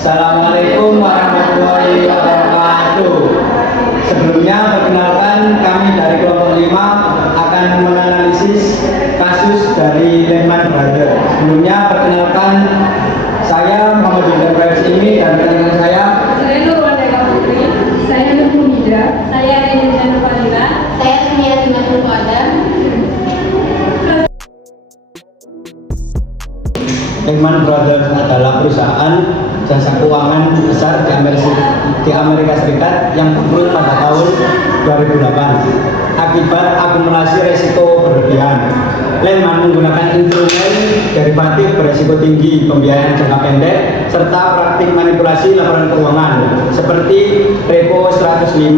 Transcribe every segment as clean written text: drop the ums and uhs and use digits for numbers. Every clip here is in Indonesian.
Assalamualaikum warahmatullahi wabarakatuh. Sebelumnya perkenalkan, kami dari kelompok 5 akan menganalisis kasus dari Lehman Brothers. Sebelumnya perkenalkan, saya Muhammad Yudha Prayasimi dan rekan saya Nurwandaya Putri, saya Nurul Hida, saya Rina Nurwandaya, saya Sunia Dimasul Adam. Lehman Brothers adalah perusahaan jasa keuangan besar di Amerika Serikat yang bangkrut pada tahun 2008 akibat akumulasi resiko berlebihan. Lehman menggunakan instrumen derivatif beresiko tinggi, pembiayaan jangka pendek, serta praktik manipulasi laporan keuangan seperti repo 105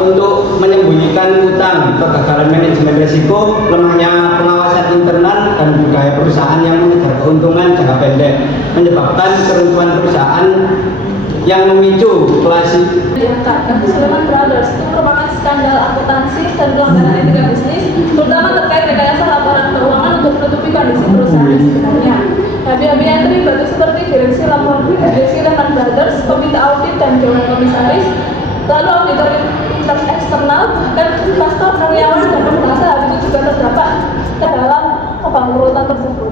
untuk menyembunyikan utang, kegagalan manajemen risiko, lemahnya pengawasan internal, dan budaya perusahaan yang mengejar keuntungan jangka pendek menyebabkan keruntuhan perusahaan yang memicu klasik. Kasus Lehman Brothers itu merupakan skandal akuntansi dan pelanggaran etika bisnis, terutama terkait rekayasa laporan keuangan untuk menutupi kondisi perusahaan sebenarnya. Habis-habis yang terlibat seperti direksi Lehman Brothers, komite audit dan dewan komisaris, lalu auditor eksternal dan investor, karyawan dan pengusaha itu juga terdapat ke dalam kebangkrutan tersebut.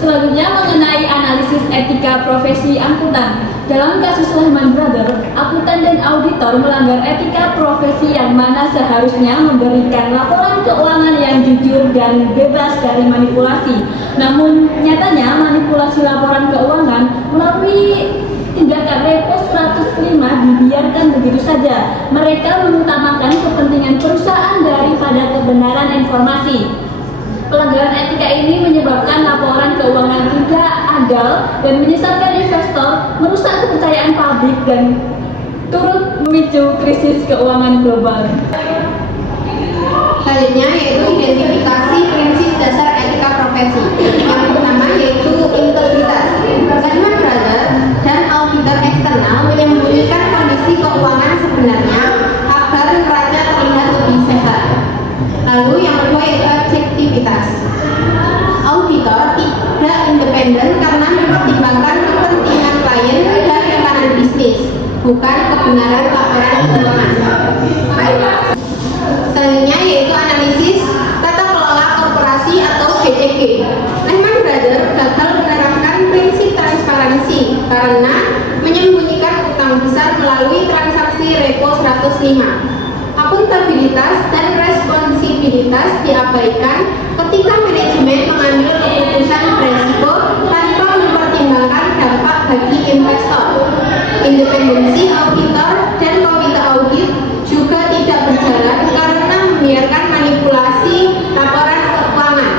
Selanjutnya mengenai analisis etika profesi akuntan. Dalam kasus Lehman Brothers, akuntan dan auditor melanggar etika profesi yang mana seharusnya memberikan laporan keuangan yang jujur dan bebas dari manipulasi. Namun nyatanya manipulasi laporan keuangan melalui tindakan repo 105 dibiarkan begitu saja. Mereka mengutamakan kepentingan perusahaan daripada kebenaran informasi. Pelanggaran etika ini menyebabkan laporan keuangan tidak adil dan menyesatkan investor, merusak kepercayaan publik dan turut memicu krisis keuangan global. Selanjutnya yaitu identifikasi prinsip dasar etika profesi. Yang pertama yaitu integritas. Lehman Brothers dan auditor eksternal menyembunyikan kondisi keuangan sebenarnya agar neraca terlihat lebih sehat. Lalu yang kedua yaitu objektivitas. Auditor tidak independen karena mempertimbangkan kepentingan klien dan tekanan bisnis, bukan kebenaran laporan keuangan. Selanjutnya yaitu analisis tata kelola korporasi atau BTG. Lehman Brothers gagal menerapkan prinsip transparansi karena menyembunyikan utang besar melalui transaksi repo 105. Akuntabilitas dan responsibilitas diabaikan ketika manajemen mengambil keputusan beresiko tanpa mempertimbangkan dampak bagi investor. Independensi auditor dan komite audit juga tidak berjalan karena membiarkan manipulasi laporan keuangan.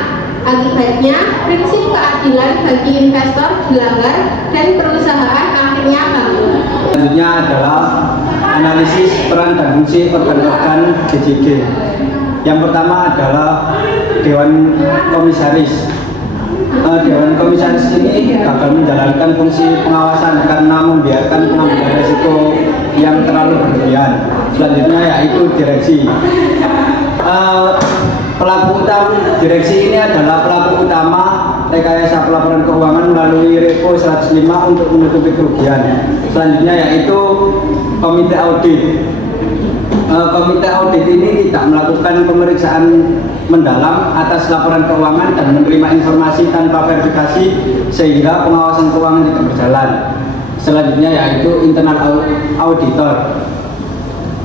Akibatnya, prinsip keadilan bagi investor dilanggar dan perusahaan akhirnya bangkrut. Selanjutnya adalah analisis peran dan fungsi organ-organ DJG. Yang pertama adalah Dewan Komisaris. Dewan Komisaris ini gagal menjalankan fungsi pengawasan karena membiarkan pengambilan risiko yang terlalu berlebihan. Selanjutnya yaitu direksi. Pelaku utama direksi ini adalah pelaku utama rekayasa pelaporan keuangan melalui repo 105 untuk menutupi kerugian. Selanjutnya yaitu komite audit. Komite audit ini tidak melakukan pemeriksaan mendalam atas laporan keuangan dan menerima informasi tanpa verifikasi sehingga pengawasan keuangan tidak berjalan. Selanjutnya yaitu internal auditor.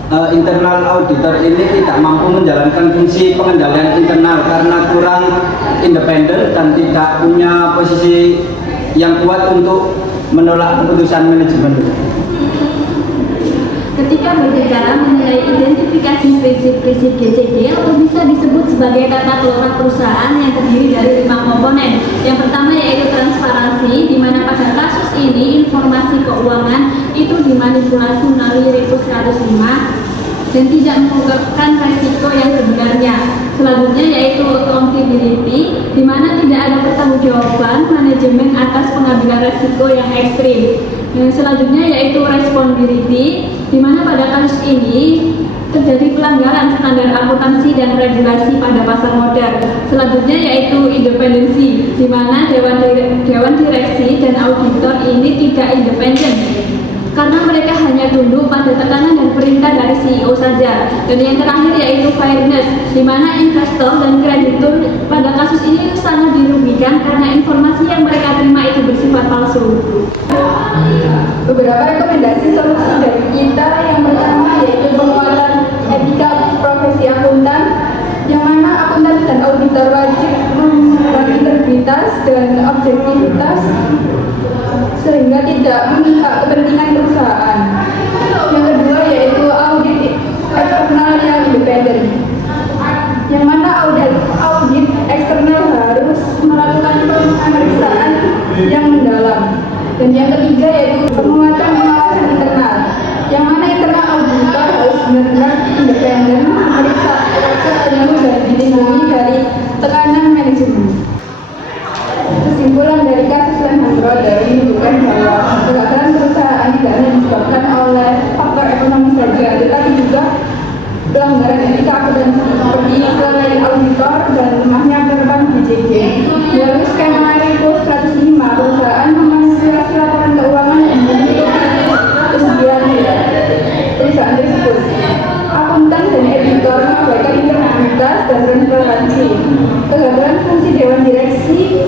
Internal auditor ini tidak mampu menjalankan fungsi pengendalian internal karena kurang independen dan tidak punya posisi yang kuat untuk menolak keputusan manajemen. Ketika berbicara mengenai identifikasi prinsip-prinsip GCG atau bisa disebut sebagai tata kelola perusahaan yang terdiri dari 5 komponen. Yang pertama yaitu transparansi, di mana pada kasus ini informasi keuangan itu dimanipulasi melalui repo 105 dan tidak mengungkapkan resiko yang sebenarnya. Selanjutnya yaitu accountability, di mana tidak ada pertanggungjawaban manajemen atas pengambilan resiko yang ekstrim. Selanjutnya yaitu responsibility, di mana pada kasus ini terjadi pelanggaran standar akuntansi dan regulasi pada pasar modal. Selanjutnya yaitu independensi, di mana dewan direksi dan auditor ini tidak independen karena mereka hanya tunduk pada tekanan dan perintah dari CEO saja. Dan yang terakhir yaitu fairness, di mana investor dan kreditur pada kasus ini sangat dirugikan karena informasi yang mereka terima itu bersifat palsu. Beberapa rekomendasi solusi dari kita, yang pertama yaitu penguatan etika profesi akuntan, yang mana akuntan dan auditor wajib memegang integritas dan objektivitas sehingga tidak memihak kepentingan perusahaan. Yang kedua yaitu audit eksternal yang independen, yang mana audit eksternal harus melakukan pemeriksaan yang mendalam. Dan yang ketiga yaitu penguatan pengawasan internal, yang mana internal auditor harus benar-benar independen, memeriksa penyuluh dan dilindungi dari tekanan manajemen. Kesimpulan dari kasus Lehman Brothers menunjukkan bahwa kegagalan perusahaan tidak hanya disebabkan oleh faktor ekonomi saja, tetapi juga pelanggaran etika akuntansi seperti lalai auditor dan lemahnya penerbangan BJG. Melalui skema Repo 105, perusahaan memanipulasi laporan keuangan yang menutupi kerugian perusahaan tersebut. Akuntan dan editor mengabaikan integritas dan transparansi. Kegagalan fungsi dewan direksi,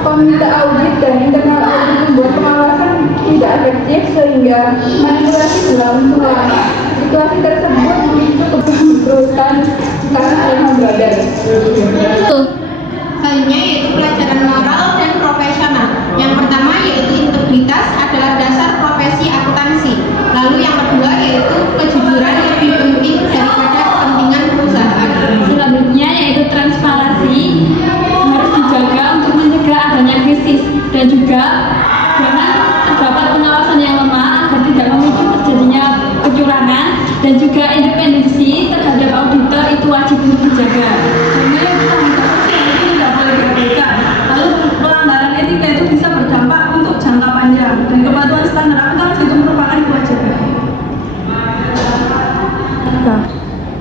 komite audit dan internal audit membuat pengawasan tidak efektif sehingga manipulasi berlangsung. Situasi tersebut memicu kebangkrutan kasus Lehman Brothers. Selanjutnya yaitu pelajaran moral dan profesional. Yang pertama yaitu integritas adalah dasar profesi akuntansi. Lalu yang kedua yaitu kejujuran lebih penting daripada kepentingan perusahaan. Selanjutnya yaitu transparansi harus dijaga untuk mencegah adanya krisis dan juga jangan terdapat pengawasan yang lemah agar tidak memicu terjadinya kecurangan, dan juga independensi terhadap auditor itu wajib untuk dijaga. Karena yang itu tidak boleh diabaikan. Lalu pelanggaran etika itu bisa berdampak untuk jangka panjang, dan kepatuhan standar akuntansi itu merupakan kewajiban.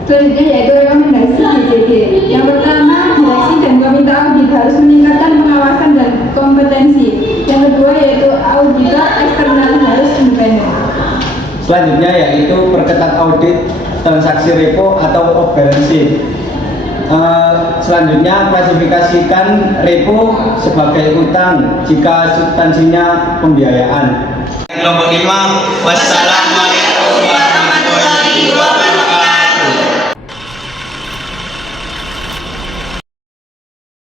Selanjutnya yaitu rekomendasi BJG. Yang pertama, direksi dan komite audit harus meningkatkan pengawasan dan kompetensi. Yang kedua yaitu auditor eksternal harus independen. Selanjutnya yaitu perketat audit transaksi repo atau off balance sheet. Selanjutnya klasifikasikan repo sebagai utang jika substansinya pembiayaan. Kelompok 5, wassalamualaikum.